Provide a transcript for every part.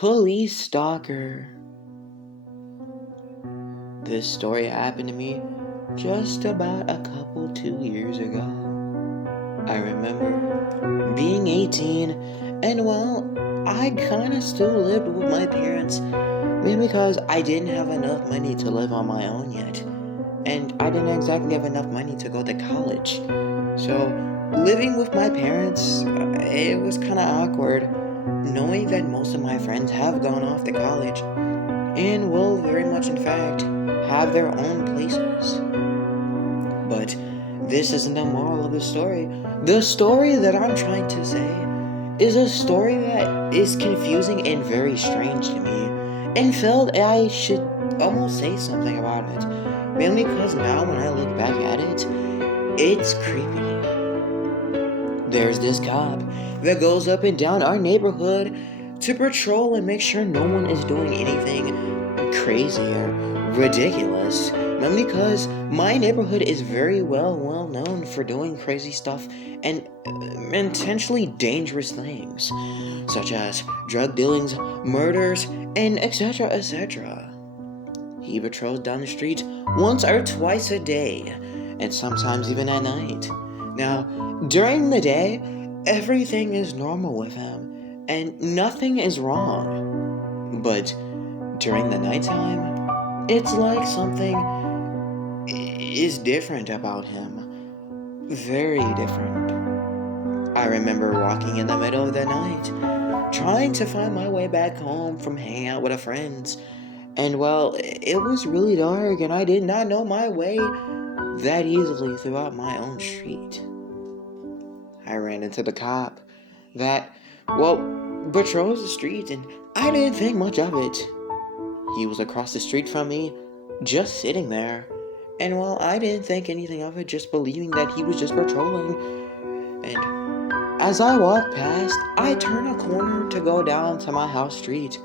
Police stalker. This story happened to me just about a couple 2 years ago. I remember being 18 and I kinda still lived with my parents, maybe because I didn't have enough money to live on my own yet. And I didn't exactly have enough money to go to college. So living with my parents, it was kinda awkward, knowing that most of my friends have gone off to college and will very much in fact have their own places. But this isn't the moral of the story. The story that I'm trying to say is a story that is confusing and very strange to me, and felt I should almost say something about it. Mainly because now when I look back at it, it's creepy. There's this cop that goes up and down our neighborhood to patrol and make sure no one is doing anything crazy or ridiculous. Mainly because my neighborhood is very well known for doing crazy stuff and intentionally dangerous things, such as drug dealings, murders, and etc. He patrols down the street once or twice a day, and sometimes even at night. Now, during the day, everything is normal with him, and nothing is wrong. But during the nighttime, it's like something is different about him. Very different. I remember walking in the middle of the night, trying to find my way back home from hanging out with friends. And it was really dark, and I did not know my way that easily throughout my own street. I ran into the cop that, patrols the street, and I didn't think much of it. He was across the street from me, just sitting there. And I didn't think anything of it, just believing that he was just patrolling. And as I walked past, I turned a corner to go down to my house street,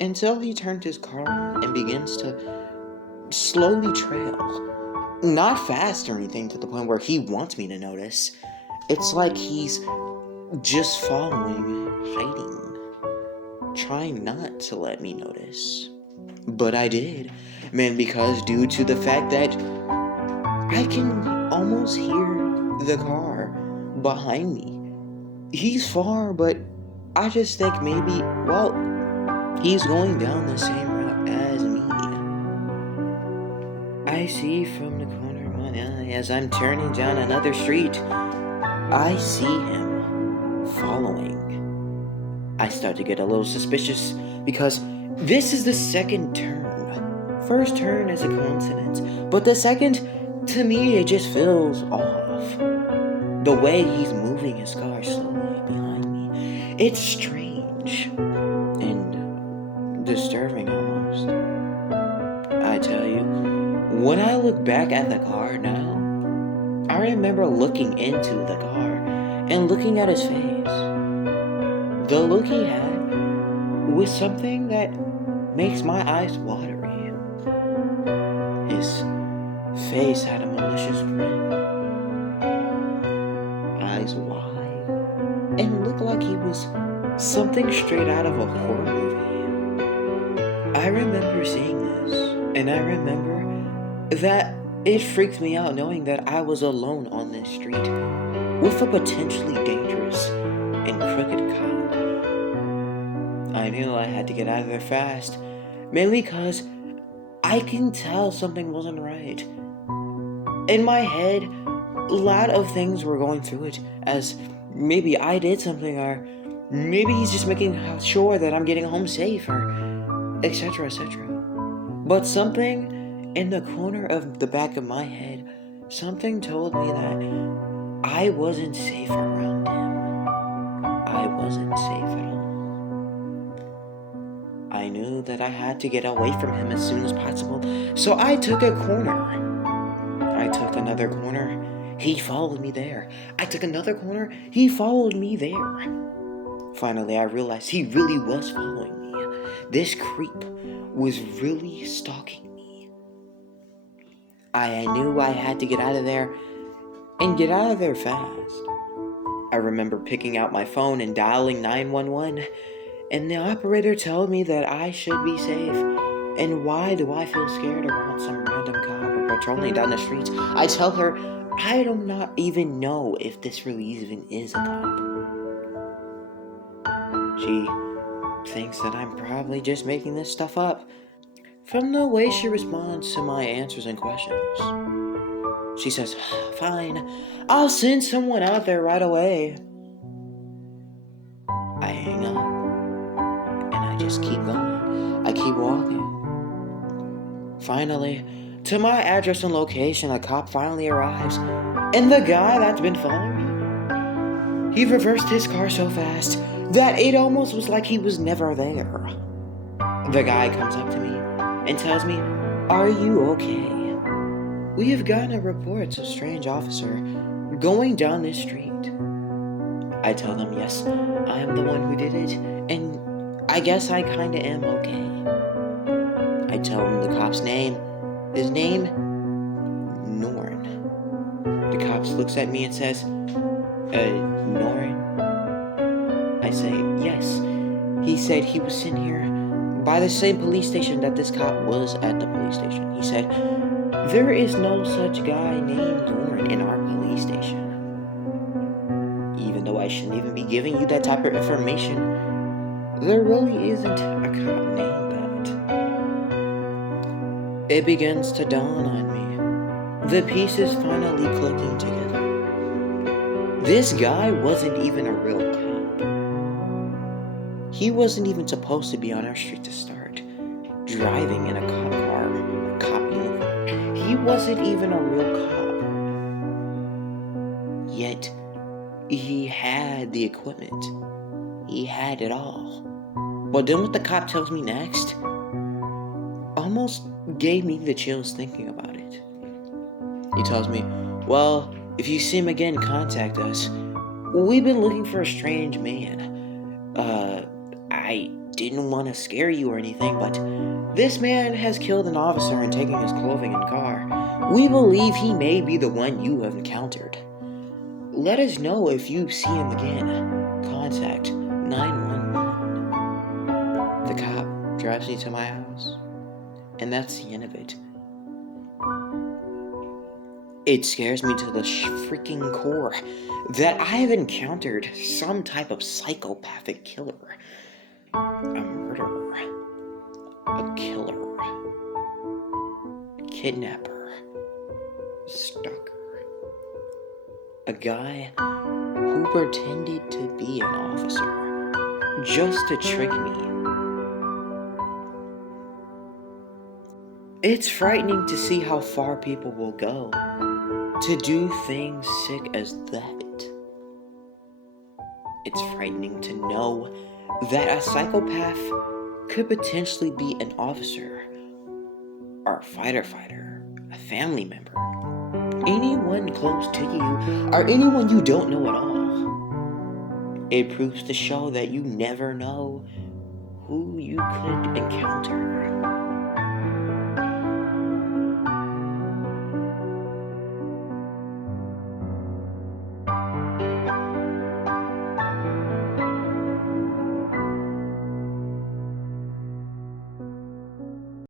until he turned his car on and begins to slowly trail. Not fast or anything to the point where he wants me to notice. It's like he's just following, hiding, trying not to let me notice. But I did, man, because due to the fact that I can almost hear the car behind me. He's far, but I just think maybe, he's going down the same route as me. I see from the corner of my eye as I'm turning down another street, I see him following. I start to get a little suspicious because this is the second turn. First turn is a coincidence, but the second, to me, it just feels off. The way he's moving his car slowly behind me, it's strange and disturbing almost. I tell you, when I look back at the car now, I remember looking into the car and looking at his face. The look he had was something that makes my eyes watery. His face had a malicious grin, eyes wide, and looked like he was something straight out of a horror movie. I remember seeing this, and I remember that it freaked me out knowing that I was alone on this street with a potentially dangerous and crooked cop. I knew I had to get out of there fast, mainly because I can tell something wasn't right. In my head, a lot of things were going through it, as maybe I did something, or maybe he's just making sure that I'm getting home safe, or etc. But something in the corner of the back of my head, something told me that I wasn't safe around him. I wasn't safe at all. I knew that I had to get away from him as soon as possible, so I took a corner. I took another corner. He followed me there. I took another corner. He followed me there. Finally, I realized he really was following me. This creep was really stalking me. I knew I had to get out of there, and get out of there fast. I remember picking out my phone and dialing 911, And the operator told me that I should be safe. And why do I feel scared around some random cop patrolling down the streets? I tell her I do not even know if this really even is a cop. She thinks that I'm probably just making this stuff up from the way she responds to my answers and questions. She says, "Fine, I'll send someone out there right away." I hang up and I just keep going. I keep walking. Finally, to my address and location, a cop finally arrives. And the guy that's been following me, he reversed his car so fast that it almost was like he was never there. The guy comes up to me and tells me, "Are you okay? We have gotten a report of a strange officer going down this street." I tell them, yes, I am the one who did it, and I guess I kinda am okay. I tell him the cop's name. His name, Norn. The cop looks at me and says, Norn? I say, yes. He said he was sent here by the same police station that this cop was at the police station. He said, there is no such guy named Norn in our police station. Even though I shouldn't even be giving you that type of information, there really isn't a cop named that. It begins to dawn on me. The pieces finally clicking together. This guy wasn't even a real cop. He wasn't even supposed to be on our street to start, driving in a cop car, a cop uniform. He wasn't even a real cop. Yet, he had the equipment. He had it all. But then what the cop tells me next almost gave me the chills thinking about it. He tells me, well, if you see him again, contact us. We've been looking for a strange man. I didn't want to scare you or anything, but this man has killed an officer and taken his clothing and car. We believe he may be the one you have encountered. Let us know if you see him again. Contact 911. The cop drives me to my house, and that's the end of it. It scares me to the freaking core that I have encountered some type of psychopathic killer. A murderer. A killer. Kidnapper. Stalker. A guy who pretended to be an officer just to trick me. It's frightening to see how far people will go to do things sick as that. It's frightening to know that a psychopath could potentially be an officer, or a fighter, a family member, anyone close to you, or anyone you don't know at all. It proves to show that you never know who you could encounter.